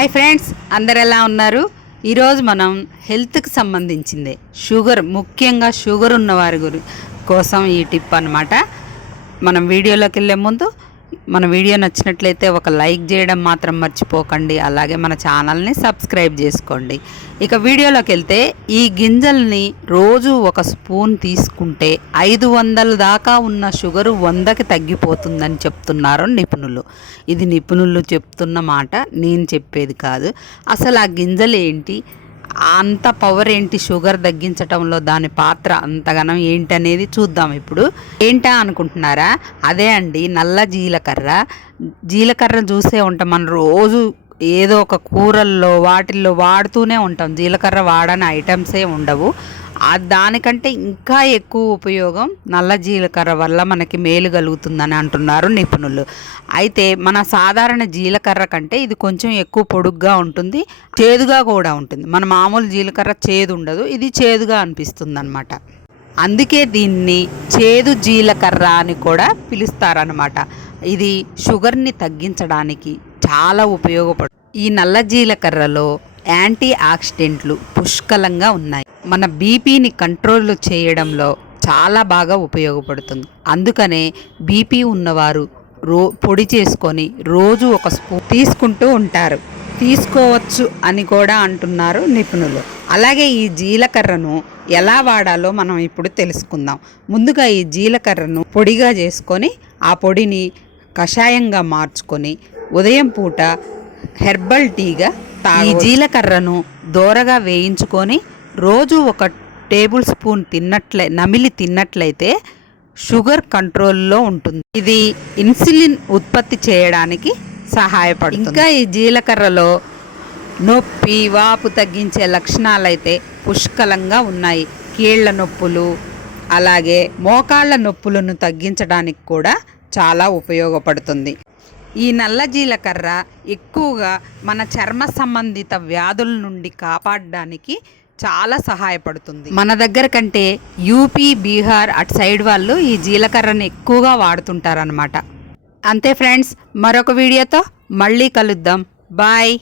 Hi friends, అందరు ఎలా ఉన్నారు? ఈరోజు మనం హెల్త్కి సంబంధించిందే షుగర్, ముఖ్యంగా షుగర్ ఉన్నవారి కోసం ఈ టిప్ అన్నమాట. మనం వీడియోలోకి వెళ్ళే ముందు మన వీడియో నచ్చినట్లయితే ఒక లైక్ చేయడం మాత్రం మర్చిపోకండి. అలాగే మన ఛానల్ని సబ్స్క్రైబ్ చేసుకోండి. ఇక వీడియోలోకి వెళ్తే, ఈ గింజల్ని రోజు ఒక స్పూన్ తీసుకుంటే 500 దాకా ఉన్న షుగరు 100కి తగ్గిపోతుందని చెప్తున్నారు నిపుణులు. ఇది నిపుణులు చెప్తున్న మాట, నేను చెప్పేది కాదు. అసలు ఆ గింజలు ఏంటి, అంత పవర్ ఏంటి షుగర్ తగ్గించటంలో, దాని పాత్ర అంతగానం ఏంటి అనేది చూద్దాం. ఇప్పుడు ఏంటా అనుకుంటున్నారా? అదే అండి, నల్ల జీలకర్ర. జీలకర్ర చూసే ఉంటాం మనం రోజు, ఏదో ఒక కూరల్లో వాటిల్లో వాడుతూనే ఉంటాం. జీలకర్ర వాడని ఐటమ్సే ఉండవు. దానికంటే ఇంకా ఎక్కువ ఉపయోగం నల్ల జీలకర్ర వల్ల మనకి మేలు కలుగుతుందని అంటున్నారు నిపుణులు. అయితే మన సాధారణ జీలకర్ర కంటే ఇది కొంచెం ఎక్కువ పొడుగ్గా ఉంటుంది, చేదుగా కూడా ఉంటుంది. మన మామూలు జీలకర్ర చేదు ఉండదు, ఇది చేదుగా అనిపిస్తుంది అన్నమాట. అందుకే దీన్ని చేదు జీలకర్ర అని కూడా పిలుస్తారనమాట. ఇది షుగర్ని తగ్గించడానికి చాలా ఉపయోగపడుతుంది. ఈ నల్ల జీలకర్రలో యాంటీ ఆక్సిడెంట్లు పుష్కలంగా ఉన్నాయి. మన బీపీని కంట్రోల్ చేయడంలో చాలా బాగా ఉపయోగపడుతుంది. అందుకనే బీపీ ఉన్నవారు పొడి చేసుకొని రోజు ఒక స్పూన్ తీసుకుంటూ ఉంటారు. తీసుకోవచ్చు అని కూడా అంటున్నారు నిపుణులు. అలాగే ఈ జీలకర్రను ఎలా వాడాలో మనం ఇప్పుడు తెలుసుకుందాం. ముందుగా ఈ జీలకర్రను పొడిగా చేసుకొని, ఆ పొడిని కషాయంగా మార్చుకొని ఉదయం పూట హెర్బల్ టీగా ఈ జీలకర్రను దోరగా వేయించుకొని రోజు ఒక టేబుల్ స్పూన్ నమిలి తిన్నట్లయితే షుగర్ కంట్రోల్లో ఉంటుంది. ఇది ఇన్సులిన్ ఉత్పత్తి చేయడానికి సహాయపడుతుంది. ఇంకా ఈ జీలకర్రలో నొప్పి, వాపు తగ్గించే లక్షణాలైతే పుష్కలంగా ఉన్నాయి. కీళ్ల నొప్పులు, అలాగే మోకాళ్ళ నొప్పులను తగ్గించడానికి కూడా చాలా ఉపయోగపడుతుంది. ఈ నల్ల జీలకర్ర ఎక్కువగా మన చర్మ సంబంధిత వ్యాధుల నుండి కాపాడడానికి చాలా సహాయపడుతుంది. మన దగ్గర కంటే యూపీ, బీహార్ అటు సైడ్ వాళ్ళు ఈ జీలకర్రని ఎక్కువగా వాడుతుంటారనమాట. అంతే ఫ్రెండ్స్, మరొక వీడియోతో మళ్ళీ కలుద్దాం. బాయ్.